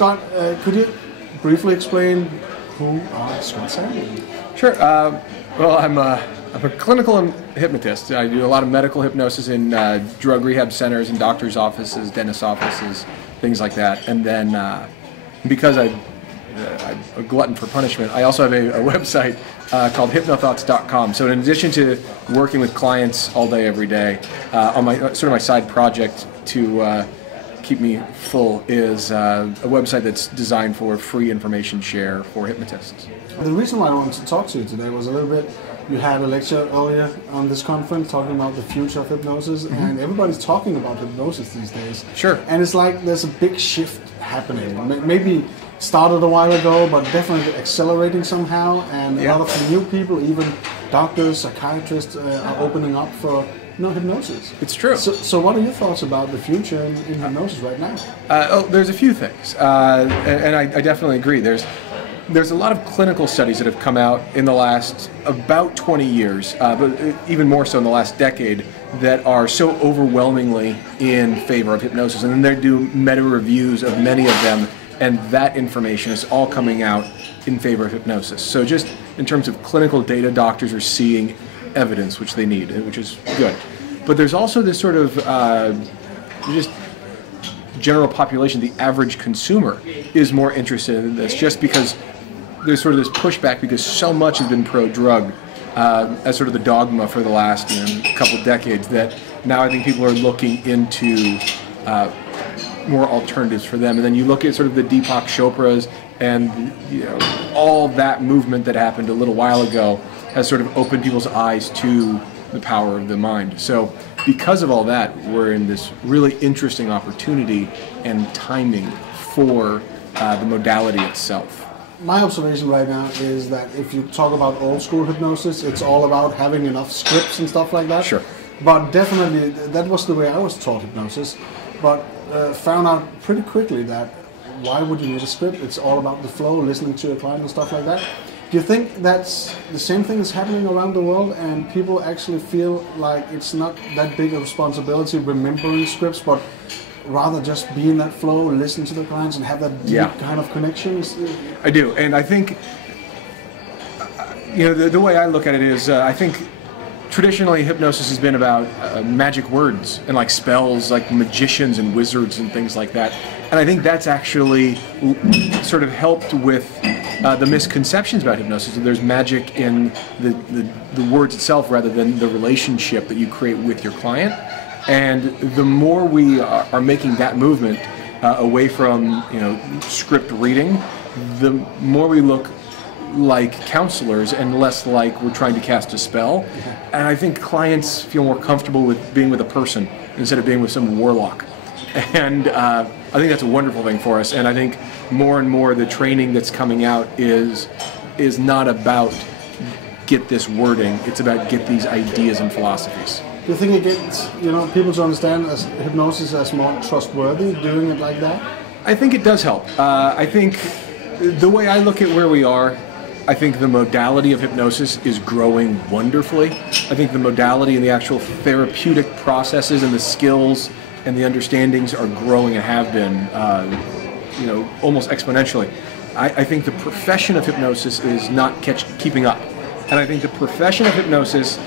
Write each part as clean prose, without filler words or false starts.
Scott, could you briefly explain who are Scott Sandland? Sure. Well, I'm a clinical hypnotist. I do a lot of medical hypnosis in drug rehab centers and doctors' offices, dentist offices, things like that. And then because I'm a glutton for punishment, I also have a website called hypnothoughts.com. So in addition to working with clients all day, every day, on my side project to keep me full is a website that's designed for free information share for hypnotists. The reason why I wanted to talk to you today was a little bit, you had a lecture earlier on this conference talking about the future of hypnosis, and everybody's talking about hypnosis these days. Sure. And it's like there's a big shift happening. Maybe started a while ago, but definitely accelerating somehow, and a lot of the new people, even doctors, psychiatrists, are opening up for hypnosis. It's true. So what are your thoughts about the future in hypnosis right now? There's a few things, and I definitely agree. There's a lot of clinical studies that have come out in the last about 20 years, but even more so in the last decade, that are so overwhelmingly in favor of hypnosis. And then they do meta-reviews of many of them, and that information is all coming out in favor of hypnosis. So just in terms of clinical data, doctors are seeing evidence, which they need, which is good. But there's also this sort of just general population, the average consumer, is more interested in this just because there's sort of this pushback because so much has been pro-drug as sort of the dogma for the last couple of decades, that now I think people are looking into more alternatives for them. And then you look at sort of the Deepak Chopras and all that movement that happened a little while ago has sort of opened people's eyes to the power of the mind. So because of all that, we're in this really interesting opportunity and timing for the modality itself. My observation right now is that if you talk about old school hypnosis, it's all about having enough scripts and stuff like that. Sure. But definitely, that was the way I was taught hypnosis, but found out pretty quickly that why would you need a script? It's all about the flow, listening to your client and stuff like that. Do you think that's the same thing is happening around the world, and people actually feel like it's not that big a responsibility remembering scripts, but rather just be in that flow, listen to the clients, and have that deep kind of connection? I do, and I think the way I look at it is I think traditionally hypnosis has been about magic words and like spells, like magicians and wizards and things like that. And I think that's actually sort of helped with the misconceptions about hypnosis. There's magic in the words itself rather than the relationship that you create with your client. And the more we are making that movement away from script reading, the more we look like counselors and less like we're trying to cast a spell. And I think clients feel more comfortable with being with a person instead of being with some warlock. And I think that's a wonderful thing for us. And I think more and more the training that's coming out is not about get this wording, it's about get these ideas and philosophies. Do you think it gets people to understand as hypnosis as more trustworthy, doing it like that? I think it does help. I think the way I look at where we are, I think the modality of hypnosis is growing wonderfully. I think the modality and the actual therapeutic processes and the skills and the understandings are growing and have been, almost exponentially. I think the profession of hypnosis is not keeping up. And I think the profession of hypnosis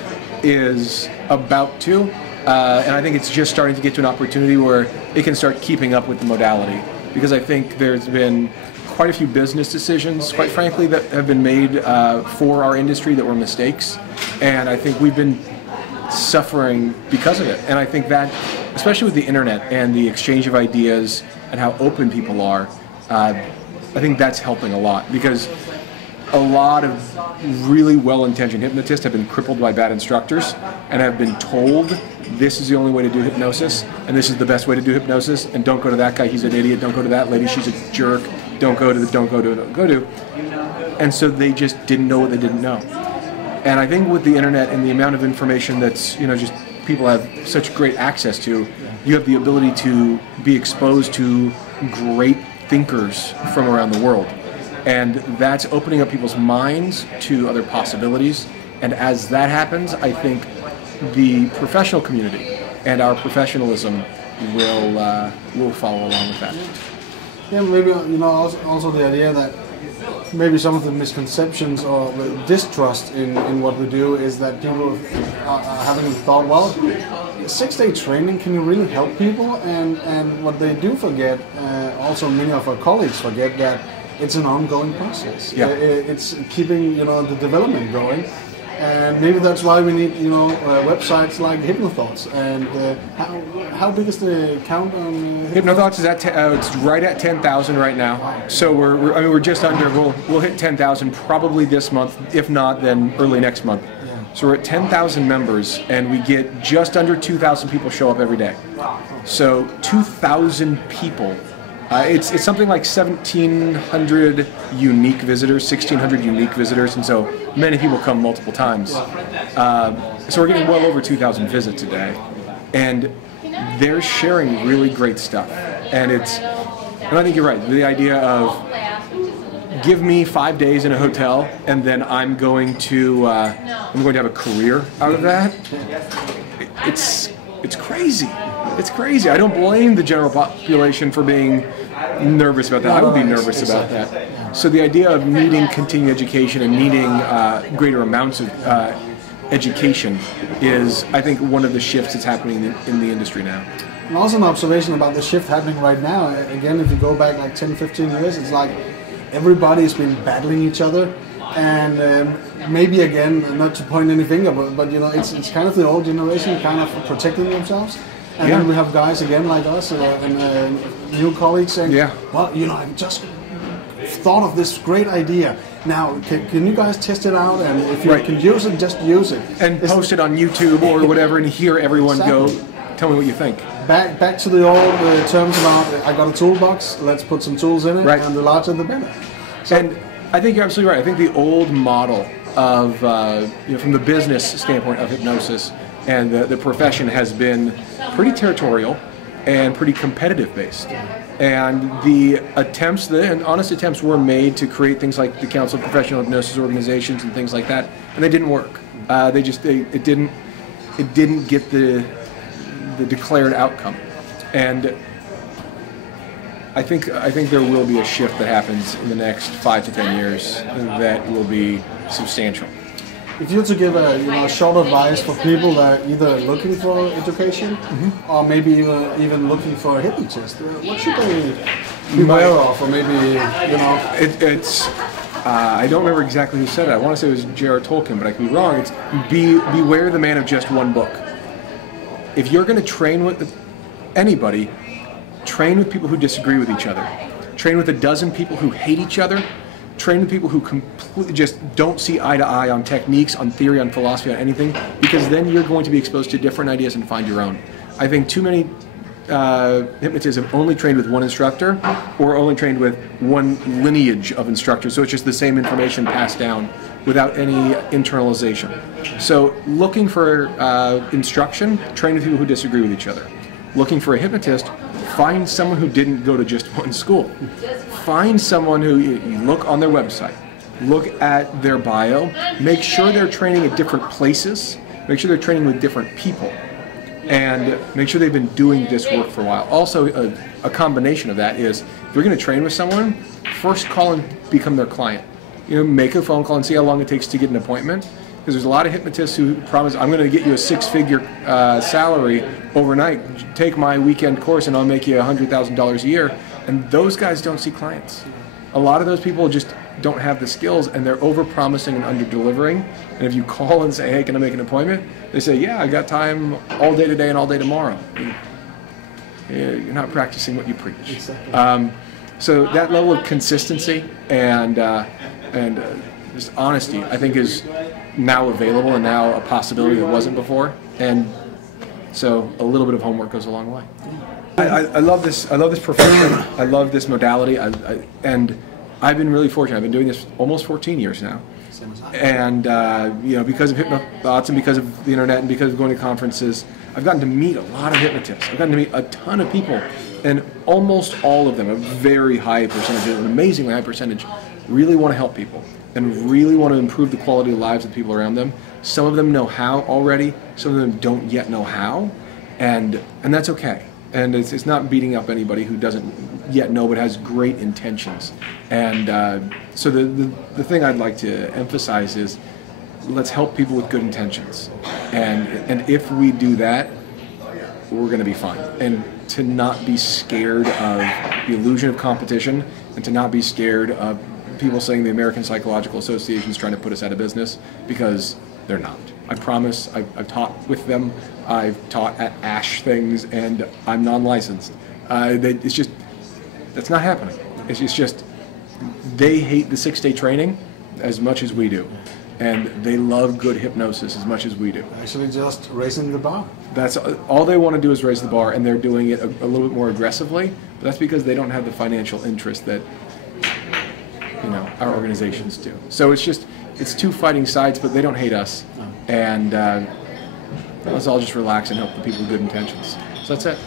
is about to, and I think it's just starting to get to an opportunity where it can start keeping up with the modality. Because I think there's been quite a few business decisions, quite frankly, that have been made for our industry that were mistakes. And I think we've been suffering because of it. And I think that, especially with the internet and the exchange of ideas and how open people are, I think that's helping a lot, because a lot of really well-intentioned hypnotists have been crippled by bad instructors and have been told this is the only way to do hypnosis and this is the best way to do hypnosis, and don't go to that guy, he's an idiot, don't go to that lady, she's a jerk, don't go to. And so they just didn't know what they didn't know. And I think with the internet and the amount of information that's, just people have such great access to, you have the ability to be exposed to great thinkers from around the world. And that's opening up people's minds to other possibilities. And as that happens, I think the professional community and our professionalism will follow along with that. Yeah, maybe also the idea that maybe some of the misconceptions or the distrust in what we do is that people are having thought, well, 6-day training, can you really help people? And what they do forget, also many of our colleagues forget, that it's an ongoing process. Yeah. It's keeping the development going. And maybe that's why we need, websites like Hypnothoughts. And how big is the count on Hypnothoughts is at it's right at 10,000 right now. So we're just under. We'll hit 10,000 probably this month. If not, then early next month. Yeah. So we're at 10,000 members, and we get just under 2,000 people show up every day. So 2,000 people. It's something like 1,700 unique visitors, 1,600 unique visitors, and so many people come multiple times. So we're getting well over 2,000 visits a day, and they're sharing really great stuff. And I think you're right. The idea of give me 5 days in a hotel, and then I'm going to have a career out of that. It's crazy. It's crazy. I don't blame the general population for being nervous about that. I would be nervous about that. So the idea of needing continuing education and needing greater amounts of education is, I think, one of the shifts that's happening in the industry now. And also an observation about the shift happening right now. Again, if you go back like 10, 15 years, it's like everybody's been battling each other. And maybe, again, not to point any finger, but it's kind of the old generation kind of protecting themselves. And then we have guys again like us and new colleagues saying, well, I just thought of this great idea. Now, can you guys test it out? And if you can use it, just use it. And post it on YouTube or whatever and hear everyone go, tell me what you think. Back to the old terms about, I got a toolbox, let's put some tools in it, and the larger the better. So, and I think you're absolutely right. I think the old model of, from the business standpoint of hypnosis and the profession has been pretty territorial and pretty competitive based. And the honest attempts were made to create things like the Council of Professional Hypnosis Organizations and things like that, and they didn't work. It didn't get the declared outcome. And I think there will be a shift that happens in the next 5 to 10 years that will be substantial. If you were to give a short advice for people that are either looking for education or maybe even looking for a hypnotist, what should they beware of? Or maybe it's I don't remember exactly who said it. I want to say it was J.R. Tolkien, but I could be wrong. It's beware the man of just one book. If you're going to train with anybody, train with people who disagree with each other. Train with a dozen people who hate each other. Train with people who completely just don't see eye to eye on techniques, on theory, on philosophy, on anything, because then you're going to be exposed to different ideas and find your own. I think too many hypnotists have only trained with one instructor or only trained with one lineage of instructors, so it's just the same information passed down without any internalization. So looking for instruction, train with people who disagree with each other. Looking for a hypnotist, find someone who didn't go to just one school. Find someone who you look on their website, look at their bio, make sure they're training at different places, make sure they're training with different people, and make sure they've been doing this work for a while. Also, a combination of that is, if you're going to train with someone, first call and become their client. Make a phone call and see how long it takes to get an appointment. Because there's a lot of hypnotists who promise, I'm going to get you a 6-figure salary overnight. Take my weekend course and I'll make you $100,000 a year. And those guys don't see clients. A lot of those people just don't have the skills, and they're over-promising and under-delivering. And if you call and say, hey, can I make an appointment? They say, yeah, I got time all day today and all day tomorrow. You're not practicing what you preach. Exactly. So that level of consistency and just honesty, I think, is now available and now a possibility that wasn't before. And so a little bit of homework goes a long way. I love this. I love this profession. I love this modality. And I've been really fortunate. I've been doing this almost 14 years now. And because of Hypnothoughts and because of the internet and because of going to conferences, I've gotten to meet a lot of hypnotists. I've gotten to meet a ton of people, and almost all of them, a very high percentage, an amazingly high percentage, really want to help people and really want to improve the quality of lives of the people around them. Some of them know how already. Some of them don't yet know how, and that's okay. And it's not beating up anybody who doesn't yet know but has great intentions. And so the thing I'd like to emphasize is, let's help people with good intentions. And if we do that, we're going to be fine. And to not be scared of the illusion of competition, and to not be scared of people saying the American Psychological Association is trying to put us out of business, because they're not. I promise. I've taught with them. I've taught at ASH things, and I'm non-licensed. It's just, that's not happening. It's just, they hate the 6-day training as much as we do. And they love good hypnosis as much as we do. Actually, just raising the bar. That's all they want to do, is raise the bar, and they're doing it a little bit more aggressively. But that's because they don't have the financial interest that, you know, our organizations do. So it's two fighting sides, but they don't hate us. And let's all just relax and help the people with good intentions. So that's it.